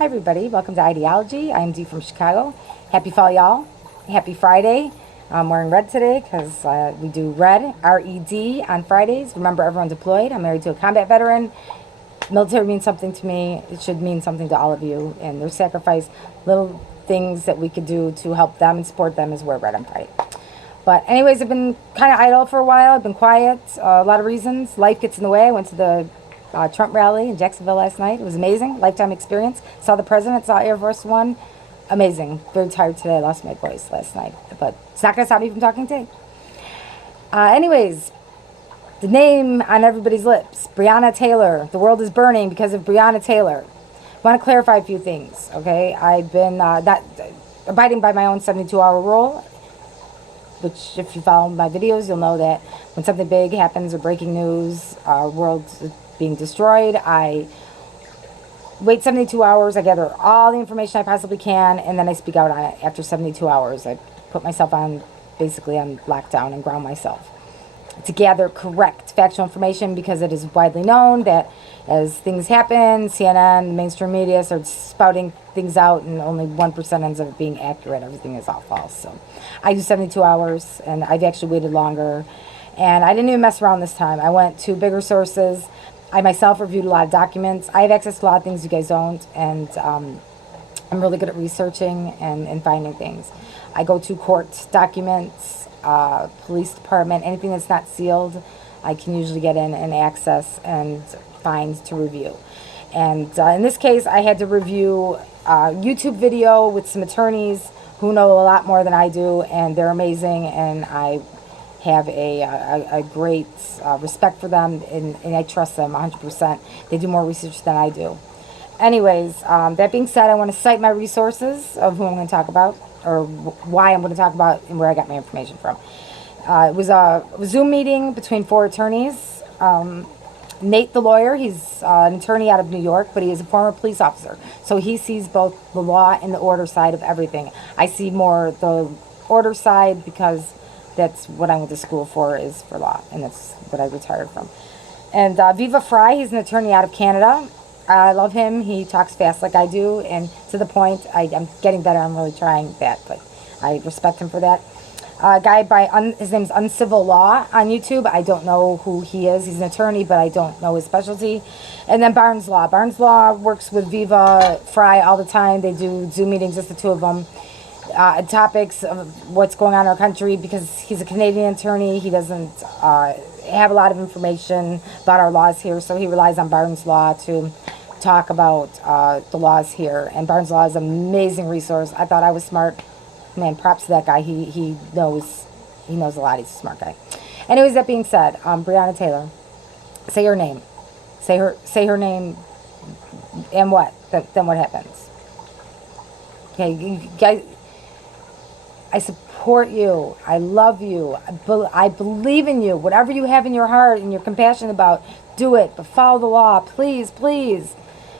Hi everybody, welcome to Ideology. I'm Dee from Chicago. Happy fall, y'all. Happy Friday. I'm wearing red today because we do red, R-E-D, on Fridays. Remember, everyone deployed. I'm married to a combat veteran. Military means something to me. It should mean something to all of you. And their sacrifice, little things that we could do to help them and support them is wear red on Friday. But anyways, I've been kind of idle for a while. I've been quiet. A lot of reasons. Life gets in the way. I went to the Trump rally in Jacksonville last night. It was amazing. Lifetime experience. Saw the president. Saw Air Force One. Amazing. Very tired today. I lost my voice last night. But it's not going to stop me from talking today. Anyways, the name on everybody's lips. Breonna Taylor. The world is burning because of Breonna Taylor. I want to clarify a few things, okay? I've been not abiding by my own 72-hour rule, which if you follow my videos, you'll know that when something big happens or breaking news, our world's being destroyed, I wait 72 hours, I gather all the information I possibly can, and then I speak out on it after 72 hours. I put myself on, basically on lockdown and ground myself to gather correct factual information, because it is widely known that as things happen, CNN, the mainstream media starts spouting things out and only 1% ends up being accurate. Everything is all false. So I do 72 hours, and I've actually waited longer. And I didn't even mess around this time. I went to bigger sources. I myself reviewed a lot of documents. I have access to a lot of things you guys don't, and I'm really good at researching and finding things. I go to court documents, police department, anything that's not sealed, I can usually get in and access and find to review. And in this case, I had to review a YouTube video with some attorneys who know a lot more than I do, and they're amazing, and I have a great respect for them, and I trust them 100%. They do more research than I do. Anyways, that being said, I want to cite my resources of who I'm going to talk about, or why I'm going to talk about, and where I got my information from. It was a Zoom meeting between 4 attorneys. Nate, the lawyer, he's an attorney out of New York, but he is a former police officer. So he sees both the law and the order side of everything. I see more the order side because that's what I went to school for, is for law, and that's what I retired from. And Viva Fry, he's an attorney out of Canada. I love him. He talks fast like I do, and to the point. I'm getting better. I'm really trying that, but I respect him for that. A guy by, his name's Uncivil Law on YouTube. I don't know who he is. He's an attorney, but I don't know his specialty. And then Barnes Law. Barnes Law works with Viva Fry all the time. They do Zoom meetings, just the two of them. Topics of what's going on in our country, because he's a Canadian attorney. He doesn't have a lot of information about our laws here, so he relies on Barnes Law to talk about the laws here. And Barnes Law is an amazing resource. I thought I was smart. Man, props to that guy. He knows a lot. He's a smart guy. Anyways, that being said, Breonna Taylor, say her name. Say her name, and what? Then what happens? Okay, you guys, I support you. I love you. I believe in you. Whatever you have in your heart and you're compassionate about, do it. But follow the law. Please, please.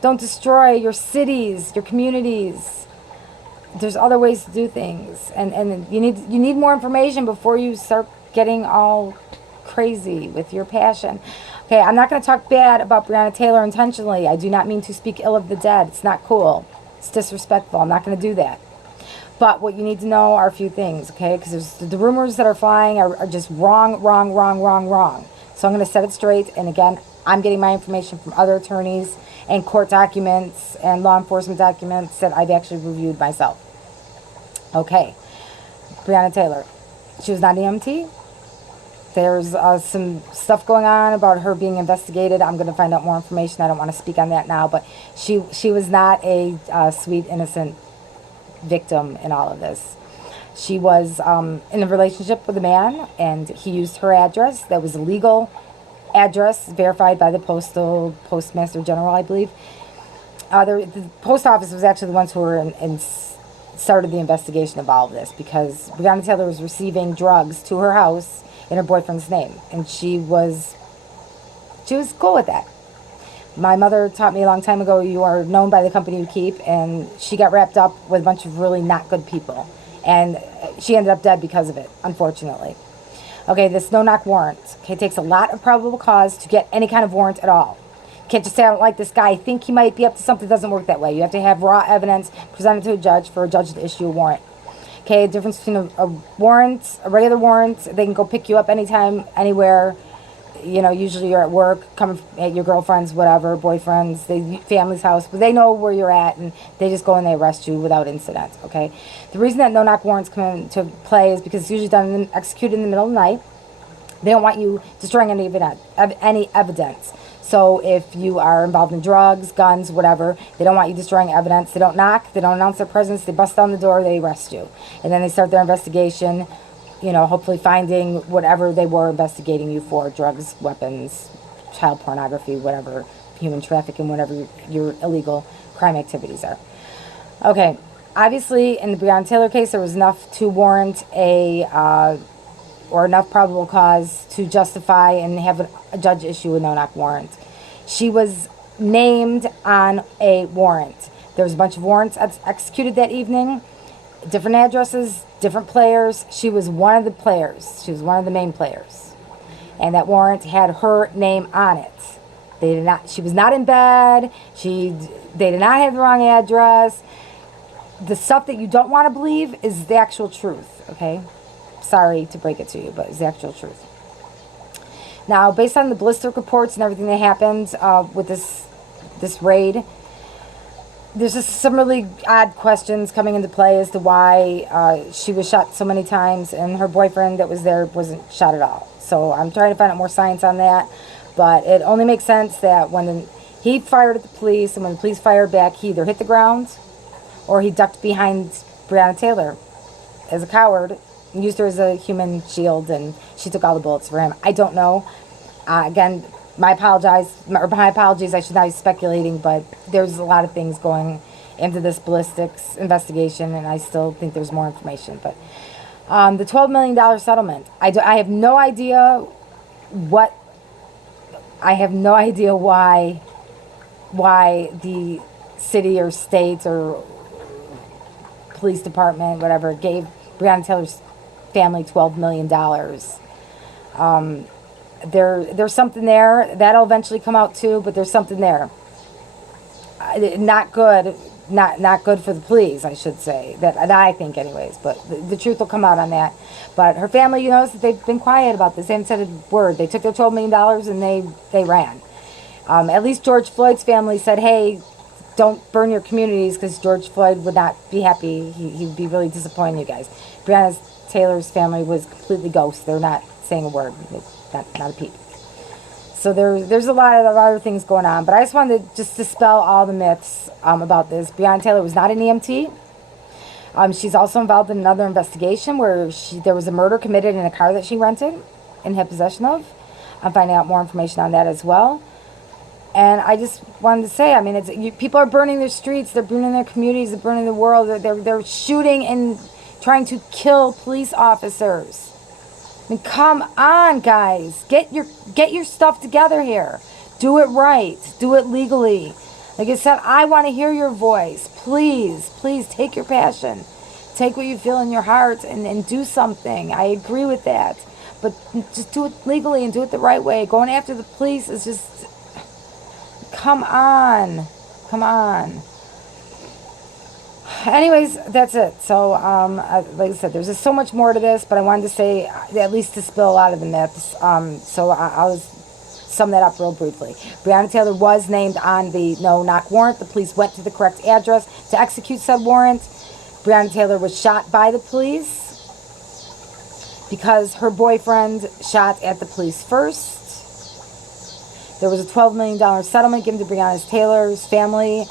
Don't destroy your cities, your communities. There's other ways to do things. And you need more information before you start getting all crazy with your passion. Okay, I'm not going to talk bad about Breonna Taylor intentionally. I do not mean to speak ill of the dead. It's not cool. It's disrespectful. I'm not going to do that. But what you need to know are a few things, okay? Because the rumors that are flying are just wrong. So I'm going to set it straight. And again, I'm getting my information from other attorneys and court documents and law enforcement documents that I've actually reviewed myself. Okay. Breonna Taylor. She was not an EMT. There's some stuff going on about her being investigated. I'm going to find out more information. I don't want to speak on that now. But she was not a sweet, innocent victim in all of this. She was in a relationship with a man, and he used her address. That was a legal address, verified by the postmaster general, I believe. The post office was actually the ones who were started the investigation of all of this, because Breonna Taylor was receiving drugs to her house in her boyfriend's name, and she was cool with that. My mother taught me a long time ago, you are known by the company you keep, and she got wrapped up with a bunch of really not good people, and she ended up dead because of it, unfortunately. Okay, this no-knock warrant, okay, takes a lot of probable cause to get any kind of warrant at all. You can't just say, I don't like this guy, I think he might be up to something. It doesn't work that way. You have to have raw evidence presented to a judge for a judge to issue a warrant. Okay, the difference between a warrant, a regular warrant, they can go pick you up anytime, anywhere. You know, usually you're at work, coming at your girlfriend's, whatever, boyfriend's, family's house, but they know where you're at, and they just go and they arrest you without incident, okay? The reason that no-knock warrants come into play is because it's usually done executed in the middle of the night. They don't want you destroying any evidence. So if you are involved in drugs, guns, whatever, they don't want you destroying evidence. They don't knock, they don't announce their presence, they bust down the door, they arrest you. And then they start their investigation, you know, hopefully finding whatever they were investigating you for, drugs, weapons, child pornography, whatever, human trafficking, whatever your illegal crime activities are. Okay, obviously in the Breonna Taylor case, there was enough to warrant or enough probable cause to justify and have a judge issue a no-knock warrant. She was named on a warrant. There was a bunch of warrants executed that evening, different addresses, different players. She was one of the players. She was one of the main players. And that warrant had her name on it. She was not in bed. They did not have the wrong address. The stuff that you don't want to believe is the actual truth, okay? Sorry to break it to you, but it's the actual truth. Now, based on the ballistic reports and everything that happened with this raid, there's just some really odd questions coming into play as to why she was shot so many times and her boyfriend that was there wasn't shot at all. So I'm trying to find out more science on that, but it only makes sense that when he fired at the police and when the police fired back, he either hit the ground or he ducked behind Breonna Taylor as a coward, used her as a human shield, and she took all the bullets for him. I don't know. Again, my apologies, I should not be speculating, but there's a lot of things going into this ballistics investigation, and I still think there's more information. But the $12 million settlement, I have no idea why the city or state or police department, whatever, gave Breonna Taylor's family $12 million. There's something there. That'll eventually come out too, but there's something there. Not good for the police, I should say. That I think anyways, but the truth will come out on that. But her family, you notice that they've been quiet about this. They haven't said a word. They took their $12 million and they ran. At least George Floyd's family said, hey, don't burn your communities, because George Floyd would not be happy. He would be really disappointed in you guys. Breonna Taylor's family was completely ghost. They're not saying a word. Not a peep. So there's a lot of other things going on. But I just wanted to just dispel all the myths about this. Breonna Taylor was not an EMT. She's also involved in another investigation where there was a murder committed in a car that she rented and had possession of. I'm finding out more information on that as well. And I just wanted to say, I mean, people are burning their streets, they're burning their communities, they're burning the world, they're shooting and trying to kill police officers. I mean, come on, guys, get your stuff together here. Do it right, do it legally. Like I said, I want to hear your voice. Please take your passion, take what you feel in your heart, and do something. I agree with that, but just do it legally and do it the right way. Going after the police is just. Come on. Anyways, that's it. So, like I said, there's just so much more to this, but I wanted to say, at least dispel a lot of the myths. So I'll sum that up real briefly. Breonna Taylor was named on the no-knock warrant. The police went to the correct address to execute said warrant. Breonna Taylor was shot by the police because her boyfriend shot at the police first. There was a $12 million settlement given to Breonna Taylor's family.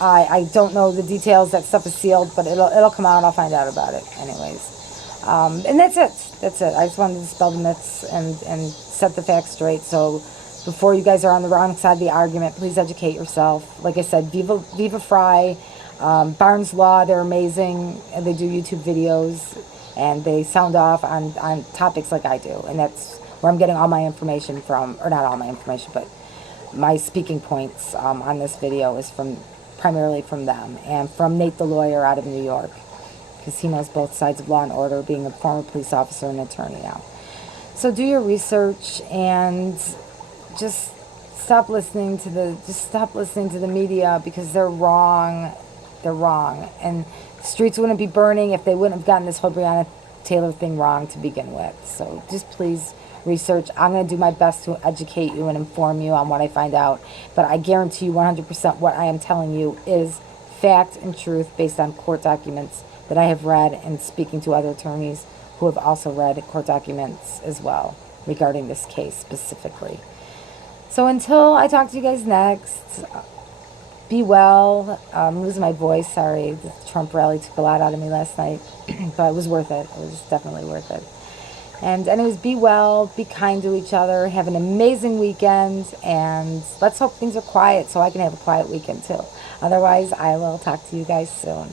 I don't know the details. That stuff is sealed, but it'll come out and I'll find out about it anyways. And that's it. I just wanted to dispel the myths and set the facts straight. So before you guys are on the wrong side of the argument, please educate yourself. Like I said, Viva Fry, Barnes Law, they're amazing. And they do YouTube videos and they sound off on topics like I do. And that's where I'm getting all my information from, or not all my information, but my speaking points on this video is primarily from them, and from Nate the lawyer out of New York, because he knows both sides of law and order, being a former police officer and attorney now. So do your research and just stop listening to the media, because they're wrong. They're wrong. And the streets wouldn't be burning if they wouldn't have gotten this whole Breonna Taylor thing wrong to begin with. So just please research. I'm going to do my best to educate you and inform you on what I find out. But I guarantee you 100% what I am telling you is fact and truth based on court documents that I have read, and speaking to other attorneys who have also read court documents as well regarding this case specifically. So until I talk to you guys next, be well. I'm losing my voice. Sorry, the Trump rally took a lot out of me last night, but it was worth it. It was definitely worth it. And anyways, be well, be kind to each other, have an amazing weekend, and let's hope things are quiet so I can have a quiet weekend too. Otherwise, I will talk to you guys soon.